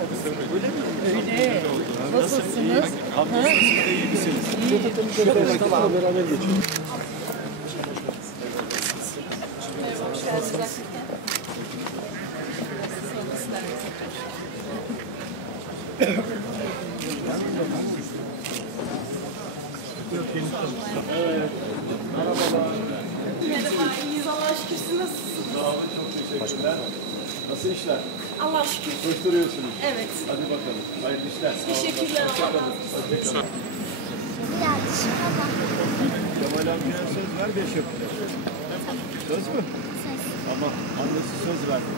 Öyle. Nasılsınız? Ha? Beraber geçiyoruz. Hoş geldiniz. Merhaba, iyiyiz Allah'a şükür. Siz nasılsınız? Nasıl işler? Allah şükür. Koşturuyorsunuz. Evet. Hadi bakalım. Hayırlı işler. Teşekkürler razı olsun. Kemal amcaya söz ver beş yapacak. Söz mü? Ama annesi söz verdi.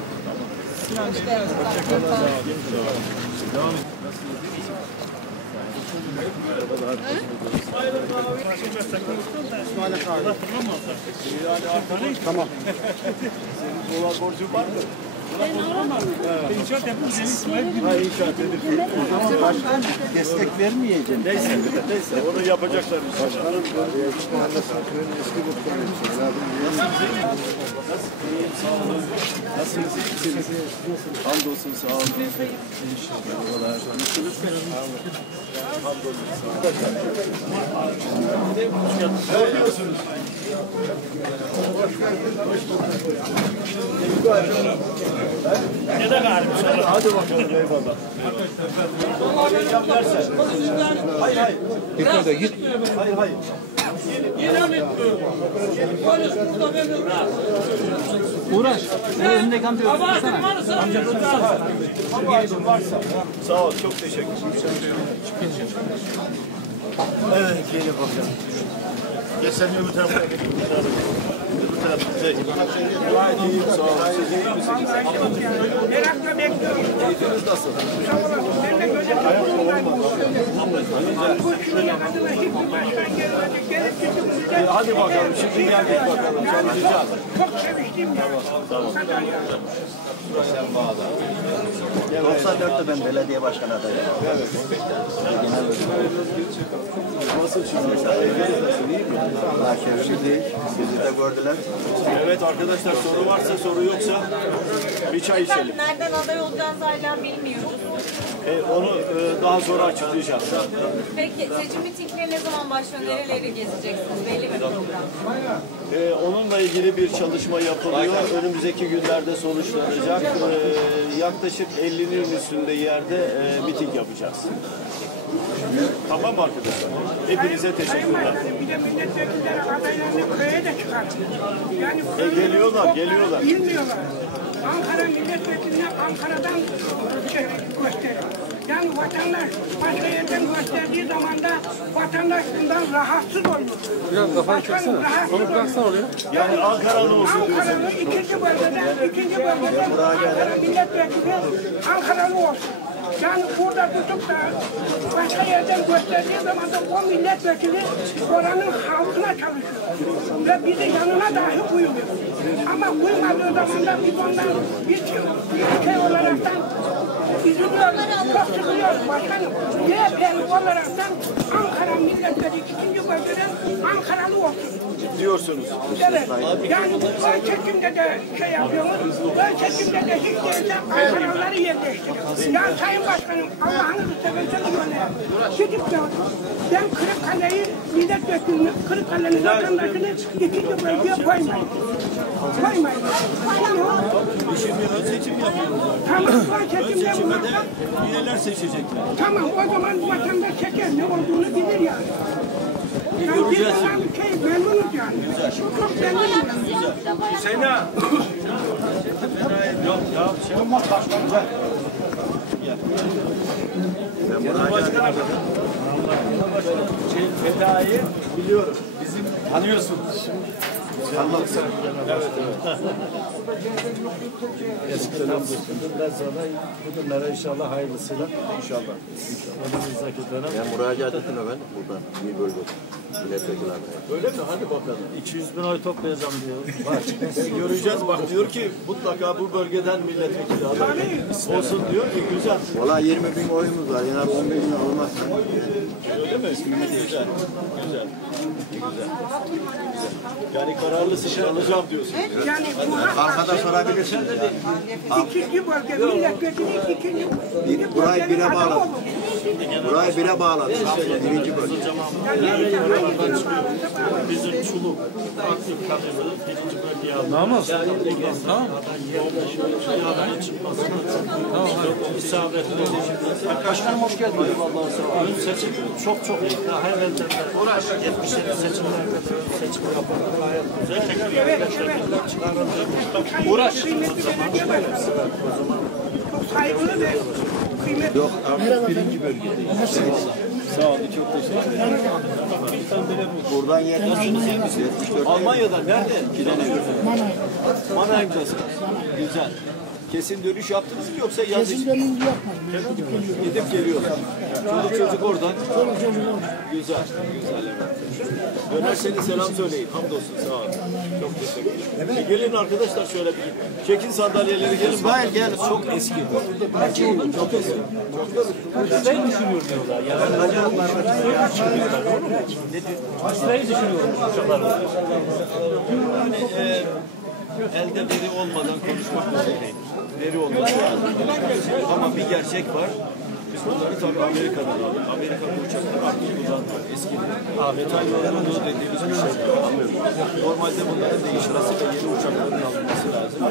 Tamam. Hoş geldiniz. Sağ olun. Devam et. Nasılsınız? iyi misiniz? Merhabalar. Tamam. Senin dolar borcun var mı? İnşaat yapın seni İsmail Ha inşaat edip. O zaman başkan destek vermeyeceğim. Neyse, neyse. Onu yapacaklar inşallah. Mahallesi köyün eski muhtarı. İyiyim, sağ olun. Nasılsınız? İyisiniz? Hamdolsun, sağ olun. Merhabalar. Nasılsınız? Hamdolsun, sağ olun. Ne yapıyorsunuz? Ya da galiba. Hadi bakalım eyvallah. Hayır hayır. Gitme de git. Hayır hayır. Uğraş. Bu önündeki amca öpürsene. Amacın varsa. Sağ ol çok teşekkür ederim. Evet gelin bakalım. Geç sen öbür tarafa. Tarafa. Şey. İyiyim sağ olun. Siz iyi misiniz? Merakla bekliyorum. Keyfiniz nasıl? Sağ olun. Ben de böyle Hadi bakalım şimdi geldik bakalım. Çalışacağız. çok seviştim ya. Tamam. 94'te ben belediye başkanı adayım. Nasıl şimdi? Nasıl mi? Allah şevşi değil. Sizi de gördüler. Evet arkadaşlar soru varsa soru yoksa bir çay içelim. Nereden aday olacağınızı hala bilmiyoruz. E, onu e, daha sonra açıklayacağım. Peki seçim mitingleri ne zaman başlıyor? Nereleri gezeceksiniz? Belli mi program? E, onunla ilgili bir çalışma yapılıyor. Önümüzdeki günlerde sonuçlanacak. E, yaklaşık 50'nin üstünde yerde e, miting yapacağız. Tamam mı arkadaşlar? Hepinize Sayın teşekkürler. Başkanım bir de milletvekilleri adaylarını köye de çıkartıyor. Yani E, geliyorlar, geliyorlar. Bilmiyorlar. Ankara milletvekiline Ankara'dan şey gösteriyor. Yani vatandaş başka yerden gösterdiği zaman da vatandaş bundan rahatsız oluyor. Biraz kafayı çeksene. Onu bıraksana oraya. Yani Ankaralı olsun. Ankara'nın ikinci bölgeden, ikinci bölgeden Ankara milletvekili Ankaralı olsun. Yani burada tutup da başka yerden gösterdiği zaman da o milletvekili oranın halkına çalışıyor. Ve bizi yanına dahi uymuyor. Ama uymadığı zaman da biz ondan bir ülke olaraktan üzülüyoruz, çok sıkılıyoruz başkanım. CHP'li olaraktan milletvekili ikinci bölgeden Ankaralı olsun. Diyorsunuz. Evet. Yani bu oy çekimde de şey yapıyoruz. Oy çekimde de hiç değilse Ankaralıları yerleştiriyor. Ya Sayın Başkanım Allah'ınızı seversen yönleyin. Gidip de ben Kırıkkale'yi milletvekilini, Kırıkkale'nin vatandaşını ikinci bölgeye koymayın. Koymayın. Tamam. Şimdi ön seçim yapıyoruz. Tamam. Çekimde Seçimde üyeler seçecekler. Tamam o zaman vatandaş çeker ne olduğunu bilir yani. Yani biz olan şey memnunuz yani. Çok memnunum yani. Ağa. Yok ya şey olmaz başkanım. Gel. Genel başkanım. Şey, Feda'yı biliyorum. Bizim tanıyorsunuz. Anlatsana. Evet, evet. Eski dönem Bundan sonra bu günlere inşallah hayırlısıyla. İnşallah. İnşallah. Önümüzdeki dönem. Ben müracaat ettim ben buradan. İyi bölge. Milletvekili adayı. Öyle mi? Hadi bakalım. 200 bin oy toplayacağım diyor. Göreceğiz bak diyor ki mutlaka bu bölgeden milletvekili adayı olsun diyor ki güzel. Valla 20 bin oyumuz var. Yine 10 bin olmaz. Öyle mi? Güzel. Güzel. Güzel. Yani kararlısın alacağım diyorsun. Yani bu hak Halka da sorabilirsin. ikinci bölge milletvekili ikinci Bir, burayı bire bağladık. Burayı bire bağladık. Birinci bölge. Bizim çuluk aktif kadroları birinci bölgeye aldı. Namaz. Tamam. Adamın çıkması. Tamam. İsabetli olur. Başkanım hoş geldiniz. Ön seçim çok çok iyi. Daha evvelden de 77 seçimlerde de seçim yapıldı. Gayet güzel. Tekrar çıkarıldı. Uğraş. kıymetli belediye başkanı. Çok saygılı ve kıymetli. Yok birinci bölgedeyiz. Sağ olun. Çok teşekkür ederim. Buradan 78, 74. Almanya'da nerede? Evi. Mannheim'dasın. Güzel. Kesin dönüş yaptınız mı yoksa yazış? Kesin dönüş yapmadım. Gidip geliyorsun. Çoluk çocuk oradan. Güzel. Güzel evet. Dönerseniz selam söyleyin. Hamdolsun sağ olun. Çok teşekkür ederim. E gelin arkadaşlar şöyle bir çekin sandalyeleri gelin. İsmail gel. Çok eski. Çok eski. Hastayı düşünüyor diyorlar. Yani Hastayı düşünüyorum uçaklar. Elde veri olmadan konuşmak zorundayım. Veri olmadan lazım. Ama bir gerçek var. Biz bunları tabii Amerika'dan aldık. Amerika bu uçakları artık kullanmıyor. Eski metal yorgunluğu dediğimiz bir şey. Normalde bunların değişmesi ve yeni uçakların alınması lazım.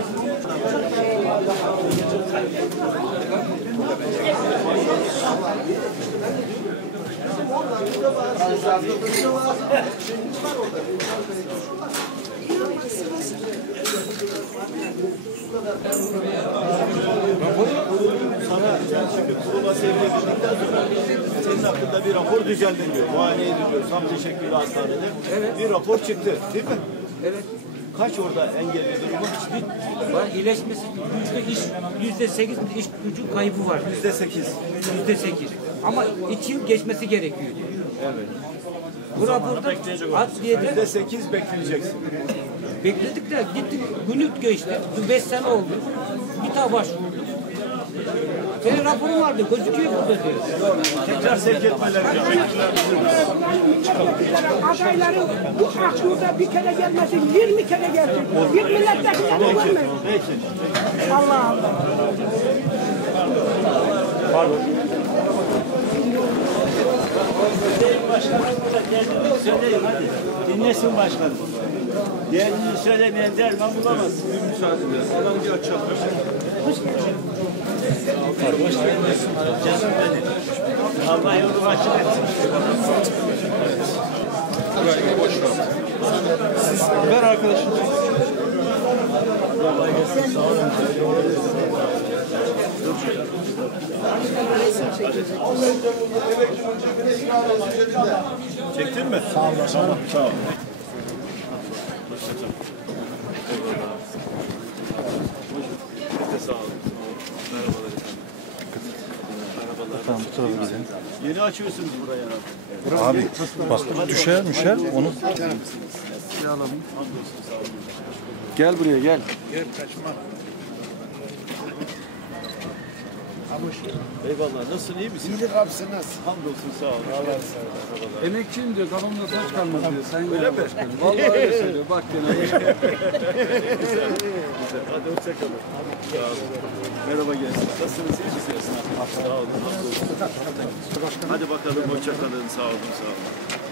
Sana yani edildikten sonra senin hakkında bir rapor düzenleniyor. Muayene ediliyor. Tam teşekkürlü hastanede. Bir rapor çıktı. Değil mi? Evet. Kaç orada engelli durumu? Hiçbir var iyileşmesi yüzde iş yüzde sekiz iş gücü kaybı var. Yüzde sekiz. Yüzde sekiz. Ama iki yıl geçmesi gerekiyor diyor. Evet. Bu raporda adliyede Yüzde sekiz bekleyeceksin. bekledik de gittik günlük geçti. Bu beş sene oldu. Bir daha başvurduk. Senin raporun vardı gözüküyor burada diyor. Tekrar sevk etmeler adayların bu Aksu'da bir kere gelmesin, 20 kere gelsin. Bir milletvekili olmaz. Peki. Allah Allah. Söyleyin hadi. Dinlesin başkanım. Derdini söylemeyen derman bulamaz. Bir müsaade Adam bir açalım. Canım benim. Allah yolu açık etsin. Ver arkadaşım. Çektin mi? Sağ ol. Sağ ol. Sağ olun. Merhabalar efendim. Merhabalar. Tamam bu tarafa gidelim. Yeni açıyorsunuz burayı herhalde. Abi bak düşer müşer onu. Gel buraya gel. Eyvallah. Nasılsın? iyi misin? İyidir abi sen nasılsın? Hamdolsun sağ olun. Allah razı Emekçiyim diyor, kafamda saç kalmadı diyor. Sen Öyle mi? Vallahi öyle söylüyor. Bak gene. Güzel. Hadi hoşçakalın. Sağ olun. Merhaba gençler. Nasılsınız? İyi misiniz? Sağ olun. Hamdolsun. Hadi bakalım hoşçakalın. Sağ olun. Sağ olun.